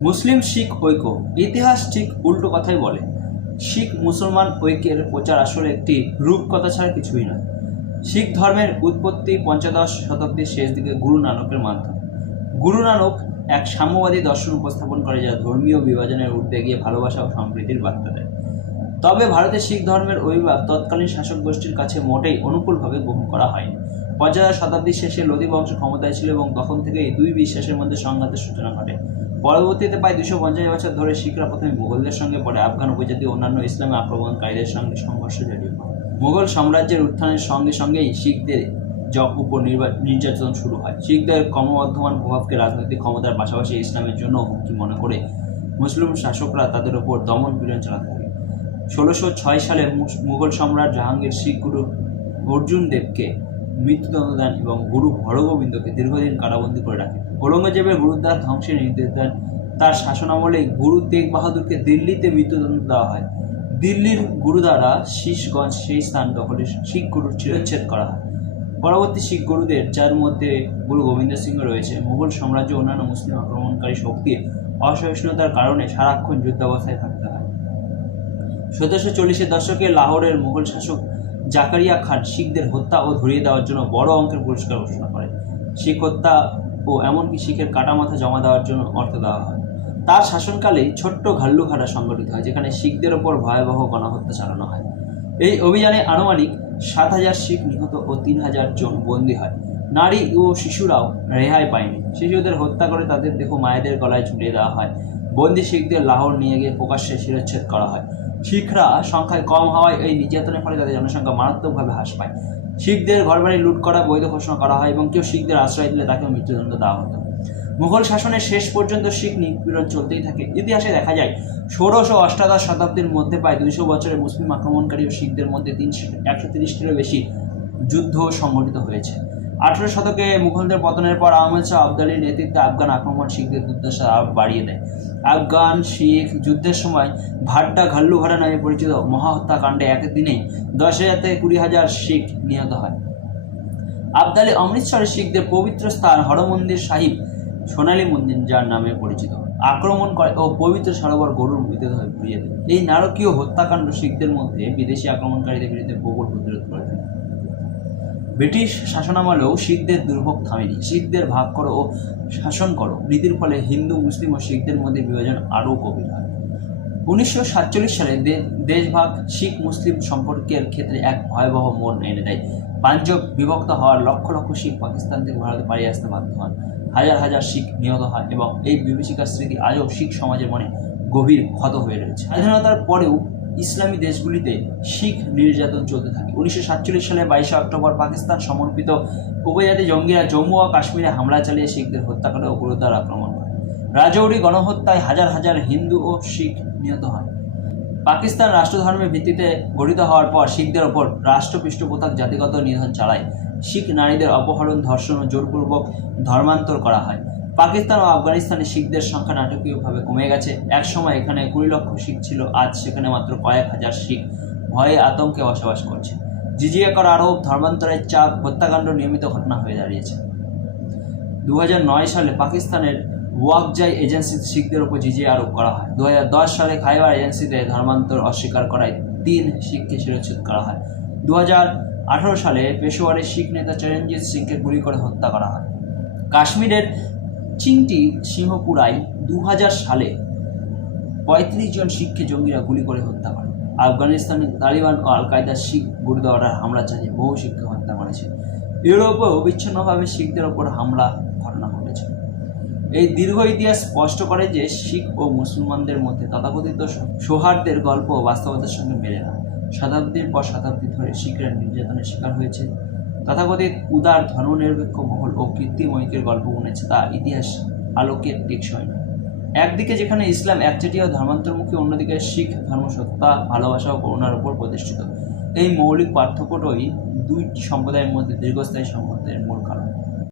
মুসলিম শিখ ঐক্য। ইতিহাস ঠিক উল্টো কথাই বলে। শিখ মুসলমান ঐক্যের প্রচার আসলে একটি রূপকথা ছাড়া কিছুই নয়। শিখ ধর্মের উৎপত্তি পঞ্চদশ শতাব্দীর শেষ দিকে গুরু নানকের মাধ্যমে। গুরু নানক এক সাম্যবাদী দর্শন উপস্থাপন করে, যা ধর্মীয় বিভাজনের ঊর্ধ্বে গিয়ে ভালোবাসা ও সম্প্রীতির বার্তা দেয়। তবে ভারতে শিখ ধর্মের অভিভাবক তৎকালীন শাসক গোষ্ঠীর কাছে মোটেই অনুকূলভাবে গ্রহণ করা হয়নি। পঞ্চদশ শতাব্দীর শেষে লোদি বংশ ক্ষমতায় ছিল এবং তখন থেকেই দুই বিশ্বাসের মধ্যে সংঘাতের সূচনা ঘটে। পরবর্তীতে প্রায় 250 বছর ধরে শিখরা প্রথমে মুঘলদের সঙ্গে, পরে আফগান উপজাতি অন্যান্য ইসলামী আক্রমণকারীদের সঙ্গে সংঘর্ষ জড়িয়ে পড়ে। মুঘল সাম্রাজ্যের উত্থানের সঙ্গে সঙ্গেই শিখদের উপর নির্যাতন শুরু হয়। শিখদের ক্রমবর্ধমান প্রভাবকে রাজনৈতিক ক্ষমতার পাশাপাশি ইসলামের জন্য হুমকি মনে করে মুসলিম শাসকরা তাদের উপর দমন পীড়ন চালাতে থাকে। 1606 সালে মুঘল সম্রাট জাহাঙ্গীর শিখ গুরু অর্জুন দেবকে মৃত্যুদণ্ড দেন এবং গুরু হরগোবিন্দকে দীর্ঘদিন কারাবন্দী করে রাখেন। ঔরঙ্গজেবের গুরুদ্বার ধ্বংসের নির্দেশ দেন। তার শাসনামলে গুরু তেগ বাহাদুরকে দিল্লিতে মৃত্যুদণ্ড দেওয়া হয়। দিল্লির গুরুদ্বারা শীশগঞ্জ সেই স্থান দখলে শিখ গুরুর শিরচ্ছেদ করা হয়। পরবর্তী শিখ গুরুদের, যার মধ্যে গুরু গোবিন্দ সিংহ রয়েছে, মুঘল সাম্রাজ্য অন্যান্য মুসলিম আক্রমণকারী শক্তির অসহিষ্ণুতার কারণে সারাক্ষণ যুদ্ধাবস্থায় থাকতে হয়। 1740-এর দশকে লাহোরের মুঘল শাসক জাকারিয়া খান শিখদের হত্যা ও ধরিয়ে দেওয়ার জন্য বড় অঙ্কের পুরস্কার ঘোষণা করেন। শিখ হত্যা ও এমনকি শিখের কাটা মাথা জমা দেওয়ার জন্য অর্থ দেওয়া হয়। তার শাসনকালেই ছোট্ট ঘাল্লুঘাটা সংগঠিত হয়, যেখানে শিখদের ওপর ভয়াবহ গণহত্যা চালানো হয়। এই অভিযানে আনুমানিক 7,000 শিখ নিহত ও 3,000 জন বন্দী হয়। নারী ও শিশুরাও রেহাই পায়নি। শিশুদের হত্যা করে তাদের দেহ মায়েদের গলায় ঝুলিয়ে দেওয়া হয়। বন্দী শিখদের লাহোর নিয়ে গিয়ে প্রকাশ্যে শিরচ্ছেদ করা হয়। শিখরা সংখ্যায় কম হওয়ায় এই নির্যাতনের ফলে তাদের জনসংখ্যা মারাত্মকভাবে হ্রাস পায়। শিখদের ঘরবাড়ি লুট করা বৈধ ঘোষণা করা হয় এবং কেউ শিখদের আশ্রয় দিলে তাকেও মৃত্যুদণ্ড দেওয়া হতো। মুঘল শাসনের শেষ পর্যন্ত শিখ নিপীড়ন চলতেই থাকে। ইতিহাসে দেখা যায় 16শ ও অষ্টাদশ শতাব্দীর মধ্যে প্রায় 200 বছরে মুসলিম আক্রমণকারী ও শিখদের মধ্যে 130টিরও বেশি যুদ্ধ সংঘটিত হয়েছে। 18 শতকে মুঘলদের পতনের পর আহমদ শাহ আবদালির নেতৃত্বে আফগান আক্রমণ শিখদের দুর্দশা আরও বাড়িয়ে দেয়। আফগান শিখ যুদ্ধের সময় ভাড্ডা ঘাল্লুঘাটা নামে পরিচিত মহাহত্যাকাণ্ডে একই দিনেই 10,000 থেকে 20,000 শিখ নিহত হয়। আবদালি অমৃতসরের শিখদের পবিত্র স্থান হরমন্দির সাহিব, সোনালী মন্দির, যার নামে পরিচিত, আক্রমণ করে ও পবিত্র সরোবর গরুর মৃতদেহ ভরিয়ে দেয়। এই নারকীয় হত্যাকাণ্ড শিখদের মধ্যে বিদেশি আক্রমণকারীদের বিরুদ্ধে প্রবল প্রতিরোধ করে দেয়। ব্রিটিশ শাসনামলেও শিখদের দুর্ভোগ থামেনি। শিখদের ভাগ করো ও শাসন করো নীতির ফলে হিন্দু, মুসলিম ও শিখদের মধ্যে বিভাজন আরও গভীর হয়। 1947 সালে দেশভাগ শিখ মুসলিম সম্পর্কের ক্ষেত্রে এক ভয়াবহ মোড় এনে দেয়। পাঞ্জাব বিভক্ত হওয়ার লক্ষ লক্ষ শিখ পাকিস্তান থেকে ভারতে পালিয়ে আসতে বাধ্য হন। হাজার হাজার শিখ নিহত হয় এবং এই বিভীষিকার স্মৃতি আজও শিখ সমাজের মনে গভীর ক্ষত হয়ে রয়েছে। স্বাধীনতার পরেও ইসলামী দেশগুলিতে শিখ নির্যাতন চলতে থাকে। 1947 সালে 22 অক্টোবর পাকিস্তান সমর্পিত উপজাতি জঙ্গিরা জম্মু ও কাশ্মীরে হামলা চালিয়ে শিখদের হত্যা করে ও গুরুদ্বার আক্রমণ করে। রাজৌরি গণহত্যায় হাজার হাজার হিন্দু ও শিখ নিহত হয়। পাকিস্তান রাষ্ট্রধর্মের ভিত্তিতে গঠিত হওয়ার পর শিখদের ওপর রাষ্ট্রপৃষ্ঠপোষক জাতিগত নিধন চালায়। শিখ নারীদের অপহরণ, ধর্ষণ ও জোরপূর্বক ধর্মান্তর করা হয়। পাকিস্তান ও আফগানিস্তানে শিখদের সংখ্যা নাটকীয়ভাবে কমে গেছে। একসময় এখানে 20 লক্ষ শিখ ছিল, আজ সেখানে মাত্র কয়েক হাজার শিখ ভয়ে আতঙ্কে বসবাস করছে। জিজিয়া কর আরোপ, ধর্মান্তরের চাপ, হত্যাকাণ্ড নিয়মিত ঘটনা হয়ে দাঁড়িয়েছে। 2009 সালে পাকিস্তানের ওয়াকজাই এজেন্সিতে শিখদের উপর জিজিয়া আরোপ করা হয়। 2010 সালে খাইবার এজেন্সিতে ধর্মান্তর অস্বীকার করায় 3 শিখকে শিরচ্ছেদ করা হয়। 2018 সালে পেশোয়ারে শিখ নেতা চরণজিৎ সিংকে গুলি করে হত্যা করা হয়। কাশ্মীরের চিংটি সিংহপুরায় 2000 সালে 35 জন শিখকে জঙ্গিরা গুলি করে হত্যা করে। আফগানিস্তানের তালিবান ও আল কায়দার শিখ গুরুদ্বারার হামলা চালিয়ে বহু শিখকে হত্যা করেছে। ইউরোপেও বিচ্ছিন্নভাবে শিখদের ওপর হামলা ঘটনা ঘটেছে। এই দীর্ঘ ইতিহাস স্পষ্ট করে যে শিখ ও মুসলমানদের মধ্যে তথাকথিত সৌহার্দ্যের গল্প বাস্তবতার সঙ্গে মেলে না। শতাব্দীর পর শতাব্দী ধরে শিখরা নির্যাতনের শিকার হয়েছে। তথাকথিত উদার ধর্মনিরপেক্ষ মহল ও কৃত্রিম ঐক্যের গল্প বুনেছে, তা ইতিহাস আলোকে টেকসই নয়। একদিকে যেখানে ইসলাম একচেটিয়া ও ধর্মান্তরমুখী, অন্যদিকে শিখ ধর্ম সত্তা, ভালোবাসা ও করুণার উপর প্রতিষ্ঠিত। এই মৌলিক পার্থক্যটাই দুইটি সম্প্রদায়ের মধ্যে দীর্ঘস্থায়ী সংঘাতের মূল কারণ।